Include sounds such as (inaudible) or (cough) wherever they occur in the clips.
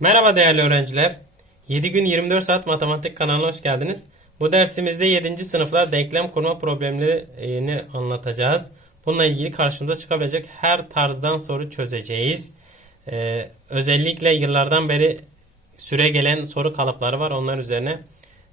Merhaba değerli öğrenciler. 7 gün 24 saat matematik kanalına hoş geldiniz. Bu dersimizde 7. sınıflar denklem kurma problemlerini anlatacağız. Bununla ilgili karşımıza çıkabilecek her tarzdan soru çözeceğiz. Ee, özellikle yıllardan beri süre gelen soru kalıpları var. Onlar üzerine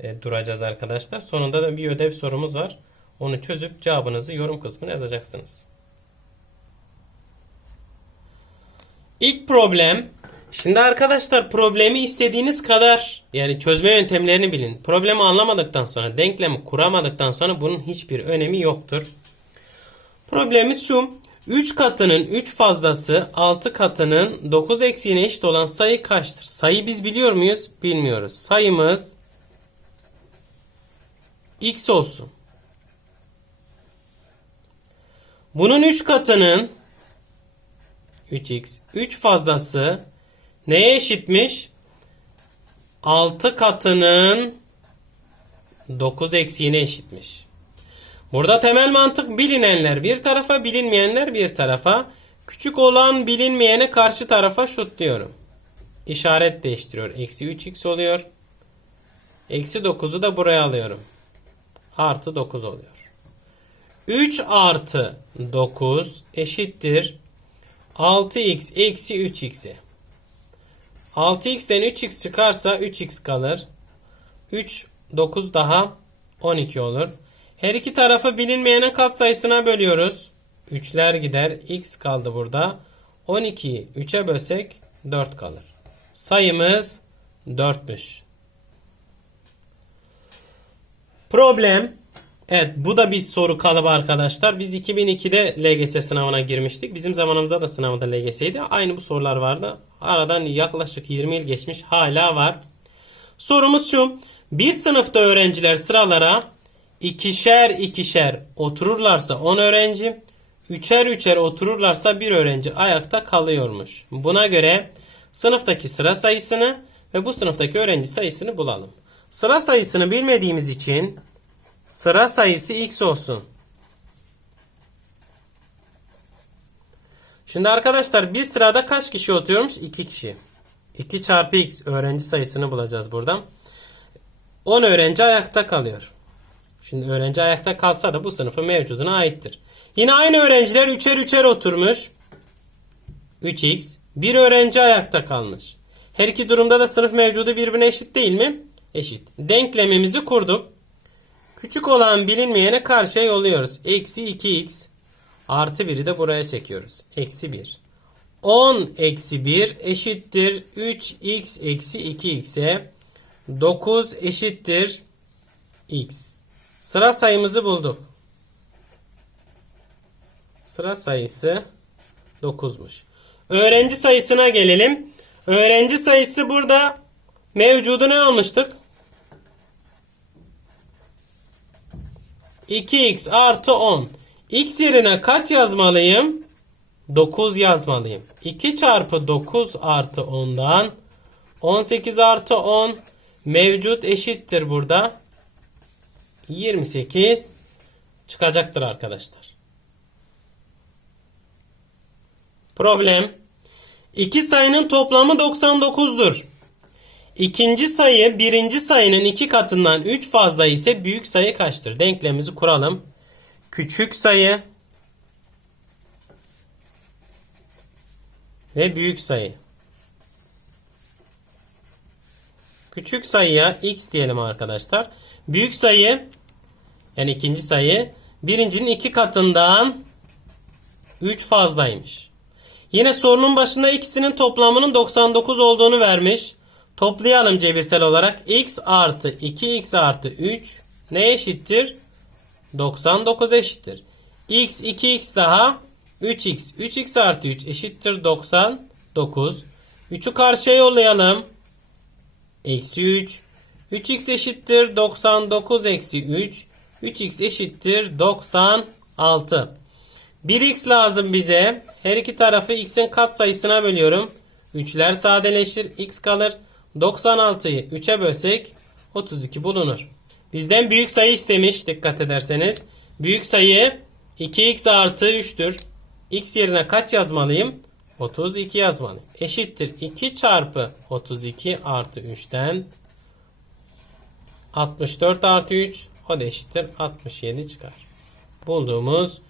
e, duracağız arkadaşlar. Sonunda da bir ödev sorumuz var. Onu çözüp cevabınızı yorum kısmına yazacaksınız. İlk problem. Şimdi arkadaşlar problemi istediğiniz kadar yani çözme yöntemlerini bilin. Problemi anlamadıktan sonra, denklemi kuramadıktan sonra bunun hiçbir önemi yoktur. Problemimiz şu. 3 katının 3 fazlası 6 katının 9 eksiğine eşit olan sayı kaçtır? Sayı biz biliyor muyuz? Bilmiyoruz. Sayımız x olsun. Bunun 3 katının 3x 3 fazlası neye eşitmiş? 6 katının 9 eksiğine eşitmiş. Burada temel mantık bilinenler bir tarafa bilinmeyenler bir tarafa. Küçük olan bilinmeyene karşı tarafa şutluyorum. İşaret değiştiriyor. Eksi 3x oluyor. Eksi 9'u da buraya alıyorum. Artı 9 oluyor. 3 artı 9 eşittir 6x eksi 3x'e. 6x'ten 3x çıkarsa 3x kalır. 3, 9 daha 12 olur. Her iki tarafı bilinmeyene katsayısına bölüyoruz. 3'ler gider. x kaldı burada. 12'yi 3'e bölsek 4 kalır. Sayımız 4'müş. Problem Evet bu da bir soru kalıbı arkadaşlar. Biz 2002'de LGS sınavına girmiştik. Bizim zamanımızda da sınavda LGS'ydi. Aynı bu sorular vardı. Aradan yaklaşık 20 yıl geçmiş hala var. Sorumuz şu. Bir sınıfta öğrenciler sıralara ikişer ikişer otururlarsa 10 öğrenci, üçer üçer otururlarsa bir öğrenci ayakta kalıyormuş. Buna göre sınıftaki sıra sayısını ve bu sınıftaki öğrenci sayısını bulalım. Sıra sayısını bilmediğimiz için Sıra sayısı x olsun. Şimdi arkadaşlar bir sırada kaç kişi oturuyormuş? 2 kişi. 2 çarpı x öğrenci sayısını bulacağız buradan. 10 öğrenci ayakta kalıyor. Şimdi öğrenci ayakta kalsa da bu sınıfın mevcuduna aittir. Yine aynı öğrenciler üçer üçer oturmuş. 3x. Bir öğrenci ayakta kalmış. Her iki durumda da sınıf mevcudu birbirine eşit değil mi? Eşit. Denklemimizi kurduk. Küçük olan bilinmeyene karşıya yolluyoruz. Eksi 2x artı 1'i de buraya çekiyoruz. Eksi 1. 10 eksi 1 eşittir 3x eksi 2x'e 9 eşittir x. Sıra sayımızı bulduk. Sıra sayısı 9'muş. Öğrenci sayısına gelelim. Öğrenci sayısı burada mevcudu ne almıştık? 2x artı 10. x yerine kaç yazmalıyım? 9 yazmalıyım. 2 çarpı 9 artı 10'dan 18 artı 10 mevcut eşittir burada. 28 çıkacaktır arkadaşlar. Problem. İki sayının toplamı 99'dur. İkinci sayı birinci sayının iki katından 3 fazla ise büyük sayı kaçtır? Denklemimizi kuralım. Küçük sayı ve büyük sayı. Küçük sayıya x diyelim arkadaşlar. Büyük sayı yani ikinci sayı birincinin iki katından 3 fazlaymış. Yine sorunun başında ikisinin toplamının 99 olduğunu vermiş. Toplayalım cebirsel olarak. x artı 2x artı 3 ne eşittir? 99 eşittir. x 2x daha 3x. 3x artı 3 eşittir 99. 3'ü karşıya yollayalım. Eksi 3. 3x eşittir 99 eksi 3. 3x eşittir 96. 1x lazım bize. Her iki tarafı x'in kat sayısına bölüyorum. 3'ler sadeleşir. x kalır. 96'yı 3'e bölsek 32 bulunur. Bizden büyük sayı istemiş dikkat ederseniz. Büyük sayı 2x artı 3'tür. x yerine kaç yazmalıyım? 32 yazmalıyım. Eşittir 2 çarpı 32 artı 3'ten 64 artı 3 o da eşittir 67 çıkar. Bulduğumuz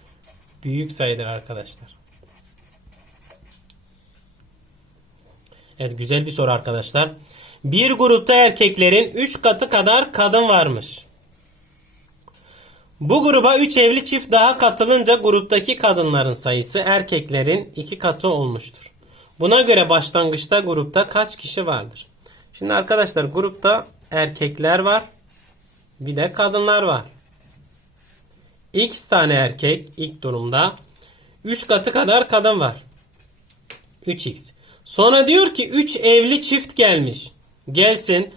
büyük sayıdır arkadaşlar. Evet güzel bir soru arkadaşlar. Bir grupta erkeklerin 3 katı kadar kadın varmış. Bu gruba 3 evli çift daha katılınca gruptaki kadınların sayısı erkeklerin 2 katı olmuştur. Buna göre başlangıçta grupta kaç kişi vardır? Şimdi arkadaşlar grupta erkekler var. Bir de kadınlar var. X tane erkek ilk durumda 3 katı kadar kadın var. 3x. Sonra diyor ki 3 evli çift gelmiş. Gelsin.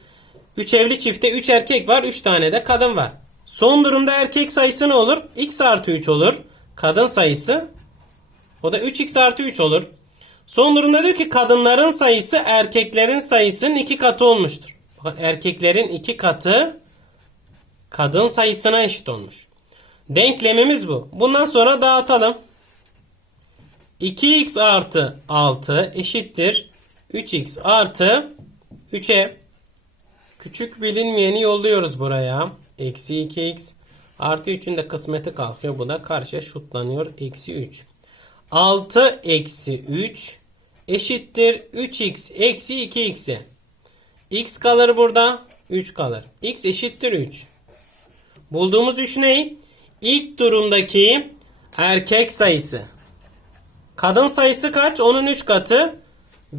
3 evli çifte 3 erkek var 3 tane de kadın var. Son durumda erkek sayısı ne olur? x artı 3 olur. Kadın sayısı o da 3x artı 3 olur. Son durumda diyor ki kadınların sayısı erkeklerin sayısının 2 katı olmuştur. Bakın erkeklerin 2 katı kadın sayısına eşit olmuş. Denklemimiz bu. Bundan sonra dağıtalım. 2x artı 6 eşittir 3x artı 3'e küçük bilinmeyeni yolluyoruz buraya. Eksi 2x artı 3'ün de kısmeti kalkıyor. Bu da karşıya şutlanıyor. Eksi 3. 6 eksi 3 eşittir 3x eksi 2x'e. x kalır burada. 3 kalır. x eşittir 3. Bulduğumuz 3 ne? İlk durumdaki erkek sayısı. Kadın sayısı kaç? Onun 3 katı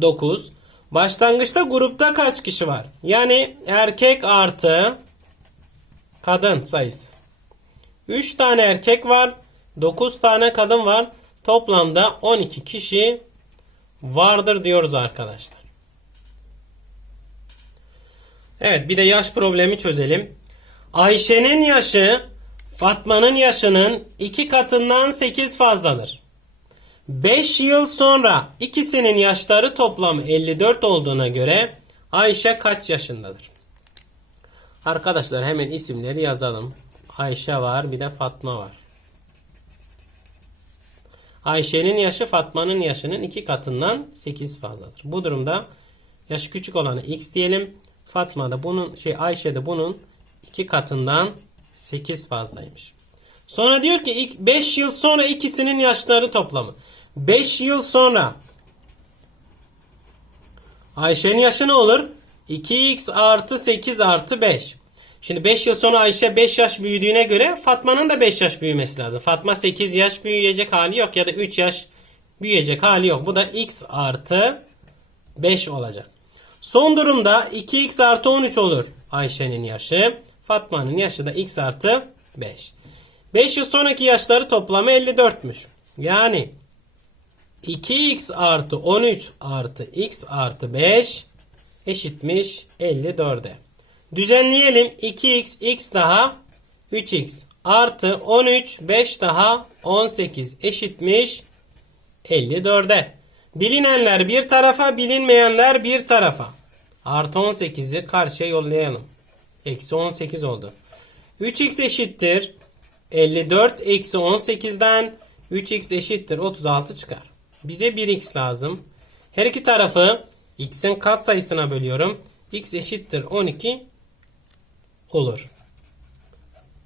9. Başlangıçta grupta kaç kişi var? Yani erkek artı kadın sayısı. 3 tane erkek var. 9 tane kadın var. Toplamda 12 kişi vardır diyoruz arkadaşlar. Evet bir de yaş problemi çözelim. Ayşe'nin yaşı Fatma'nın yaşının 2 katından 8 fazladır. 5 yıl sonra ikisinin yaşları toplamı 54 olduğuna göre Ayşe kaç yaşındadır? Arkadaşlar hemen isimleri yazalım. Ayşe var bir de Fatma var. Ayşe'nin yaşı Fatma'nın yaşının 2 katından 8 fazladır. Bu durumda yaşı küçük olanı x diyelim. Fatma da bunun şey Ayşe de bunun 2 katından 8 fazlaymış. Sonra diyor ki 5 yıl sonra ikisinin yaşları toplamı. 5 yıl sonra Ayşe'nin yaşı ne olur? 2x artı 8 artı 5. Şimdi 5 yıl sonra Ayşe 5 yaş büyüdüğüne göre Fatma'nın da 5 yaş büyümesi lazım. Fatma 8 yaş büyüyecek hali yok ya da 3 yaş büyüyecek hali yok. Bu da x artı 5 olacak. Son durumda 2x artı 13 olur Ayşe'nin yaşı. Fatma'nın yaşı da x artı 5. 5 yıl sonraki yaşları toplamı 54'müş. Yani 2x artı 13 artı x artı 5 eşitmiş 54'e. Düzenleyelim. 2x x daha 3x artı 13 5 daha 18 eşitmiş 54'e. Bilinenler bir tarafa bilinmeyenler bir tarafa. Artı 18'i karşıya yollayalım. Eksi 18 oldu. 3x eşittir. 54 eksi 18'den 3x eşittir 36 çıkar. Bize 1x lazım. Her iki tarafı x'in kat sayısına bölüyorum. x eşittir 12 olur.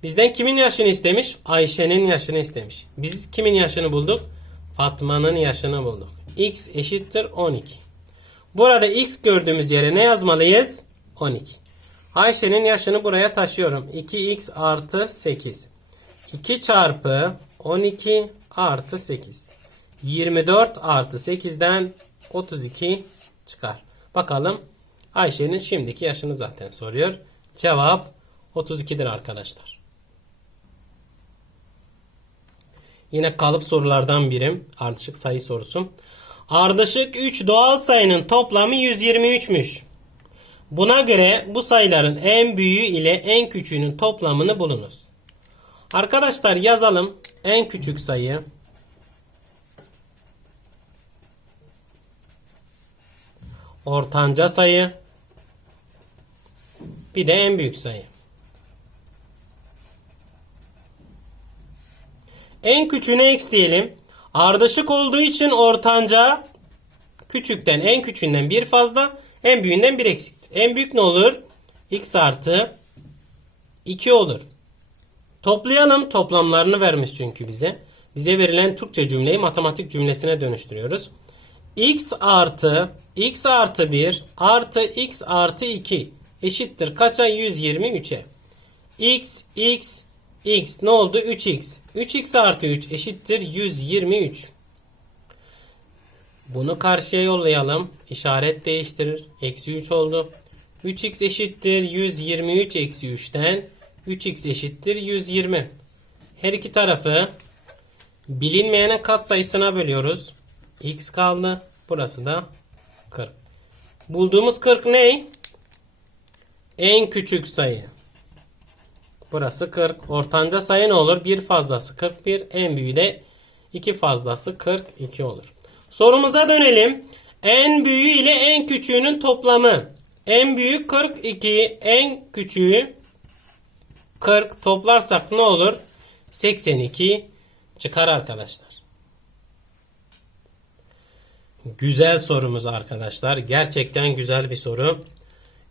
Bizden kimin yaşını istemiş? Ayşe'nin yaşını istemiş. Biz kimin yaşını bulduk? Fatma'nın yaşını bulduk. x eşittir 12. Burada x gördüğümüz yere ne yazmalıyız? 12. Ayşe'nin yaşını buraya taşıyorum. 2x artı 8. 2 çarpı 12 artı 8. 24 artı 8'den 32 çıkar. Bakalım Ayşe'nin şimdiki yaşını zaten soruyor. Cevap 32'dir arkadaşlar. Yine kalıp sorulardan birim. Ardışık sayı sorusu. Ardışık 3 doğal sayının toplamı 123'müş. Buna göre bu sayıların en büyüğü ile en küçüğünün toplamını bulunuz. Arkadaşlar yazalım. En küçük sayı ortanca sayı bir de en büyük sayı. En küçüğüne x diyelim. Ardışık olduğu için ortanca Küçükten en küçüğünden bir fazla, en büyüğünden bir eksiktir. En büyük ne olur? x artı 2 olur. Toplayalım. Toplamlarını vermiş çünkü bize. Bize verilen Türkçe cümleyi matematik cümlesine dönüştürüyoruz. x artı x artı 1 artı x artı 2 eşittir kaça? 123'e. x, x, x ne oldu? 3x. 3x artı 3 eşittir 123. Bunu karşıya yollayalım. İşaret değiştirir. Eksi 3 oldu. 3x eşittir 123 eksi 3'ten 3x eşittir 120. Her iki tarafı bilinmeyene kat sayısına bölüyoruz. x kaldı. Burası da 40. Bulduğumuz 40 ne? En küçük sayı. Burası 40. Ortanca sayı ne olur? Bir fazlası 41. En büyüğü de 2 fazlası 42 olur. Sorumuza dönelim. En büyüğü ile en küçüğünün toplamı. En büyük 42, en küçüğü 40 toplarsak ne olur? 82 çıkar arkadaşlar. Güzel sorumuz arkadaşlar. Gerçekten güzel bir soru.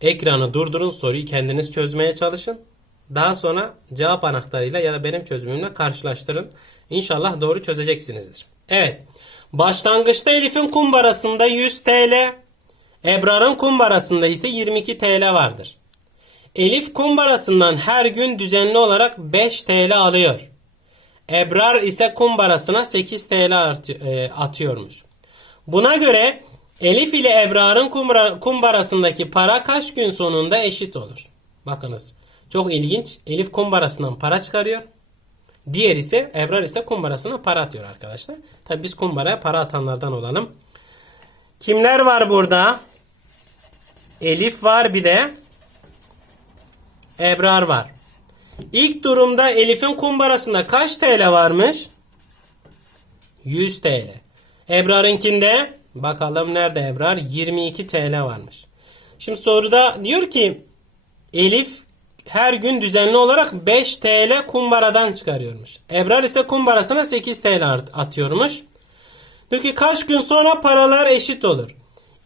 Ekranı durdurun soruyu kendiniz çözmeye çalışın. Daha sonra cevap anahtarıyla ya da benim çözümümle karşılaştırın. İnşallah doğru çözeceksinizdir. Evet. Başlangıçta Elif'in kumbarasında 100 TL, Ebrar'ın kumbarasında ise 22 TL vardır. Elif kumbarasından her gün düzenli olarak 5 TL alıyor. Ebrar ise kumbarasına 8 TL e, atıyormuş. Buna göre Elif ile Ebrar'ın kumbara- kumbarasındaki para kaç gün sonunda eşit olur? Bakınız çok ilginç. Elif kumbarasından para çıkarıyor. Diğer ise Ebrar ise kumbarasına para atıyor arkadaşlar. Tabi biz kumbaraya para atanlardan olalım. Kimler var burada? Elif var bir de Ebrar var. İlk durumda Elif'in kumbarasında kaç TL varmış? 100 TL. Ebrar'ınkinde bakalım nerede Ebrar? 22 TL varmış. Şimdi soruda diyor ki Elif her gün düzenli olarak 5 TL kumbaradan çıkarıyormuş. Ebrar ise kumbarasına 8 TL atıyormuş. Diyor ki kaç gün sonra paralar eşit olur?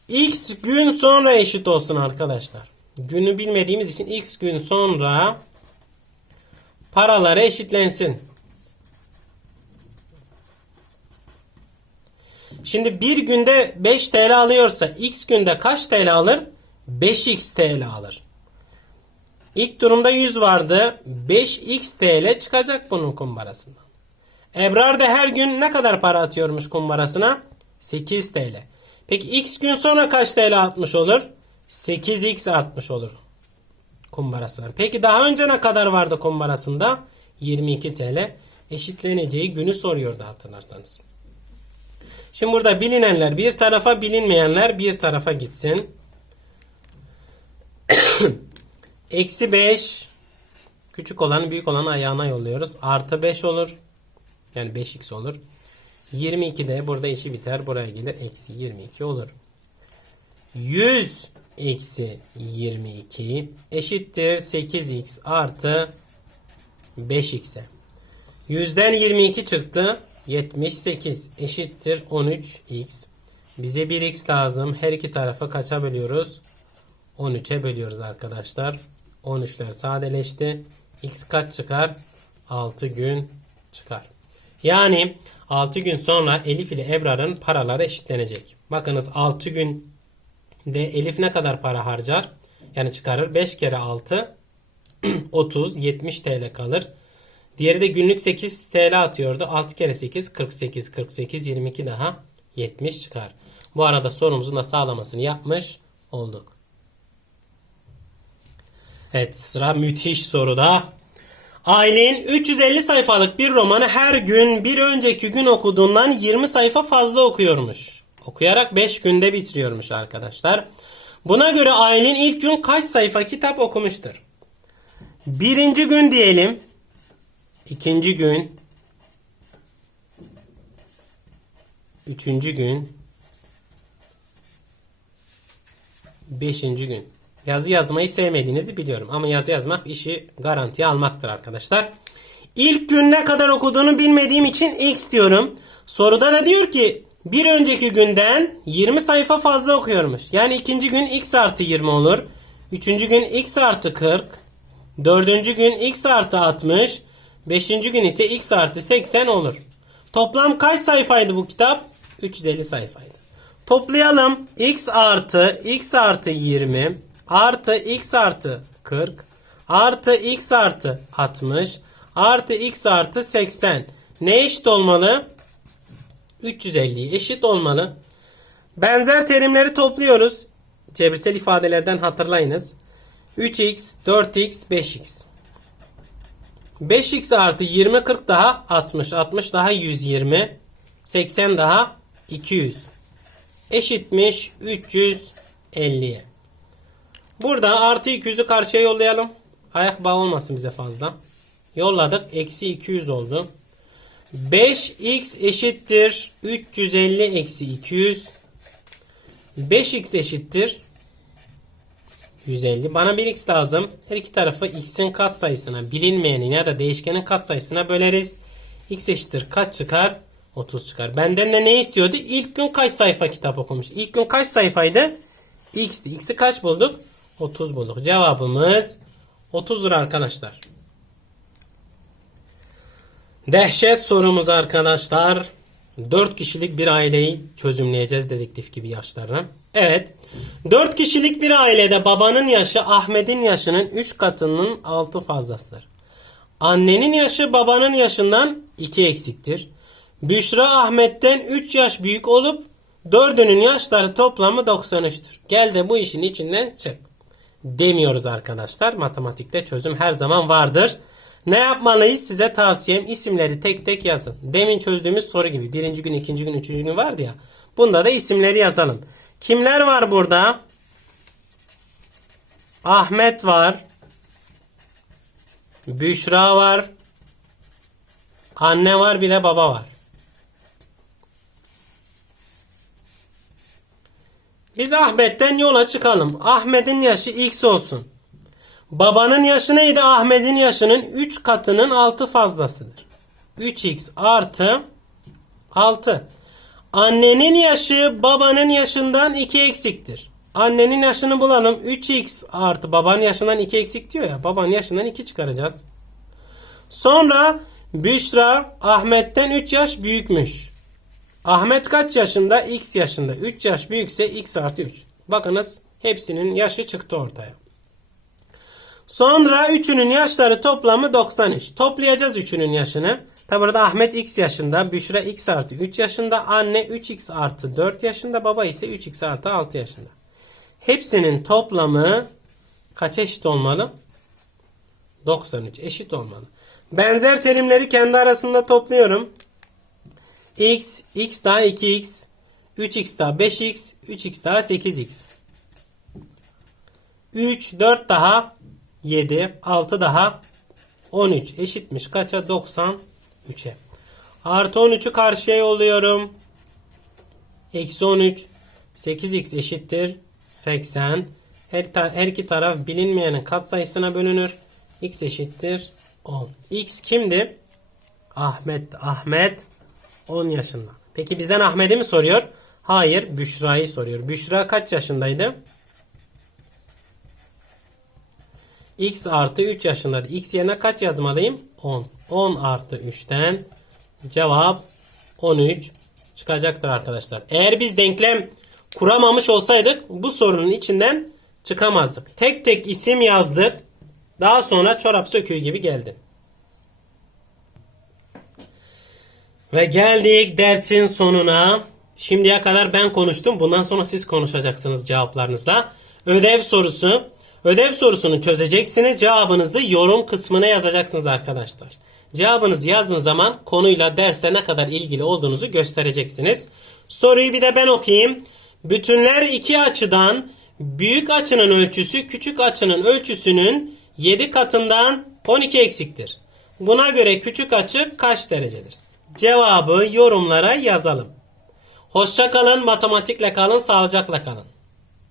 X gün sonra eşit olsun arkadaşlar. Günü bilmediğimiz için X gün sonra paraları eşitlensin. Şimdi bir günde 5 TL alıyorsa X günde kaç TL alır? 5X TL alır. İlk durumda 100 vardı. 5X TL çıkacak bunun kumbarasından. Ebrar da her gün ne kadar para atıyormuş kumbarasına? 8 TL. Peki X gün sonra kaç TL atmış olur? 8X atmış olur kumbarasına. Peki daha önce ne kadar vardı kumbarasında? 22 TL. Eşitleneceği günü soruyordu hatırlarsanız. Şimdi burada bilinenler bir tarafa, bilinmeyenler bir tarafa gitsin. (coughs) Eksi 5 küçük olanı büyük olanı ayağına yolluyoruz. Artı 5 olur. Yani 5x olur. 22 de burada işi biter. Buraya gelir. Eksi 22 olur. 100 eksi 22 eşittir 8x artı 5x'e. 100'den 22 çıktı. 78 eşittir 13x. Bize 1x lazım. Her iki tarafı kaça bölüyoruz? 13'e bölüyoruz arkadaşlar. 13'ler sadeleşti. X kaç çıkar? 6 gün çıkar. Yani 6 gün sonra Elif ile Ebrar'ın paraları eşitlenecek. Bakınız 6 gün de Elif ne kadar para harcar? Yani çıkarır 5 kere 6 30 70 TL kalır. Diğeri de günlük 8 TL atıyordu. 6 kere 8 48 48 22 daha 70 çıkar. Bu arada sorumuzun da sağlamasını yapmış olduk. Evet sıra müthiş soruda. Aylin 350 sayfalık bir romanı her gün bir önceki gün okuduğundan 20 sayfa fazla okuyormuş. Okuyarak 5 günde bitiriyormuş arkadaşlar. Buna göre Aylin ilk gün kaç sayfa kitap okumuştur? Birinci gün diyelim. İkinci gün. Üçüncü gün. Beşinci gün. Yazı yazmayı sevmediğinizi biliyorum. Ama yazı yazmak işi garantiye almaktır arkadaşlar. İlk gün ne kadar okuduğunu bilmediğim için x diyorum. Soruda da diyor ki bir önceki günden 20 sayfa fazla okuyormuş. Yani ikinci gün x artı 20 olur. Üçüncü gün x artı 40. Dördüncü gün x artı 60. Beşinci gün ise x artı 80 olur. Toplam kaç sayfaydı bu kitap? 350 sayfaydı. Toplayalım. x artı x artı 20 artı x artı 40 artı x artı 60 artı x artı 80. Ne eşit olmalı? 350 eşit olmalı. Benzer terimleri topluyoruz. Cebirsel ifadelerden hatırlayınız. 3x, 4x, 5x. 5x artı 20, 40 daha 60. 60 daha 120. 80 daha 200. Eşitmiş 350'ye. Burada artı 200'ü karşıya yollayalım. Ayak bağı olmasın bize fazla. Yolladık. Eksi 200 oldu. 5x eşittir 350 eksi 200. 5x eşittir 150. Bana 1x lazım. Her iki tarafı x'in katsayısına bilinmeyenin ya da değişkenin katsayısına böleriz. x eşittir kaç çıkar? 30 çıkar. Benden de ne istiyordu? İlk gün kaç sayfa kitap okumuş? İlk gün kaç sayfaydı? x'ti. x'i kaç bulduk? 30 bulduk. Cevabımız 30'dur arkadaşlar. Dehşet sorumuz arkadaşlar. 4 kişilik bir aileyi çözümleyeceğiz dedektif gibi yaşlarına. Evet. 4 kişilik bir ailede babanın yaşı Ahmet'in yaşının 3 katının 6 fazlasıdır. Annenin yaşı babanın yaşından 2 eksiktir. Büşra Ahmet'ten 3 yaş büyük olup dördünün yaşları toplamı 93'tür. Gel de bu işin içinden çık. Demiyoruz arkadaşlar. Matematikte çözüm her zaman vardır. Ne yapmalıyız? Size tavsiyem isimleri tek tek yazın. Demin çözdüğümüz soru gibi. Birinci gün, ikinci gün, üçüncü gün vardı ya. Bunda da isimleri yazalım. Kimler var burada? Ahmet var. Büşra var. Anne var bir de baba var. Biz Ahmet'ten yola çıkalım. Ahmet'in yaşı x olsun. Babanın yaşı neydi? Ahmet'in yaşının 3 katının 6 fazlasıdır. 3x artı 6. Annenin yaşı babanın yaşından 2 eksiktir. Annenin yaşını bulalım. 3x artı babanın yaşından 2 eksik diyor ya. Babanın yaşından 2 çıkaracağız. Sonra Büşra Ahmet'ten 3 yaş büyükmüş. Ahmet kaç yaşında? X yaşında. 3 yaş büyükse X artı 3. Bakınız hepsinin yaşı çıktı ortaya. Sonra üçünün yaşları toplamı 93. Toplayacağız üçünün yaşını. Tabi burada Ahmet X yaşında, Büşra X artı 3 yaşında, anne 3X artı 4 yaşında, baba ise 3X artı 6 yaşında. Hepsinin toplamı kaç eşit olmalı? 93 eşit olmalı. Benzer terimleri kendi arasında topluyorum. X, X daha 2X, 3X daha 5X, 3X daha 8X. 3, 4 daha 7, 6 daha 13 eşitmiş. Kaça? 93'e. Artı 13'ü karşıya yolluyorum. Eksi 13. 8x eşittir. 80. Her, her iki taraf bilinmeyenin katsayısına bölünür. x eşittir 10. x kimdi? Ahmet. Ahmet 10 yaşında. Peki bizden Ahmet'i mi soruyor? Hayır. Büşra'yı soruyor. Büşra kaç yaşındaydı? X artı 3 yaşındaydı. x yerine kaç yazmalıyım? 10. 10 artı 3'ten cevap 13 çıkacaktır arkadaşlar. Eğer biz denklem kuramamış olsaydık bu sorunun içinden çıkamazdık. Tek tek isim yazdık. Daha sonra çorap söküğü gibi geldi. Ve geldik dersin sonuna. Şimdiye kadar ben konuştum. Bundan sonra siz konuşacaksınız cevaplarınızla. Ödev sorusu. Ödev sorusunu çözeceksiniz. Cevabınızı yorum kısmına yazacaksınız arkadaşlar. Cevabınızı yazdığınız zaman konuyla derste ne kadar ilgili olduğunuzu göstereceksiniz. Soruyu bir de ben okuyayım. Bütünler iki açıdan büyük açının ölçüsü küçük açının ölçüsünün 7 katından 12 eksiktir. Buna göre küçük açı kaç derecedir? Cevabı yorumlara yazalım. Hoşça kalın, matematikle kalın, sağlıcakla kalın.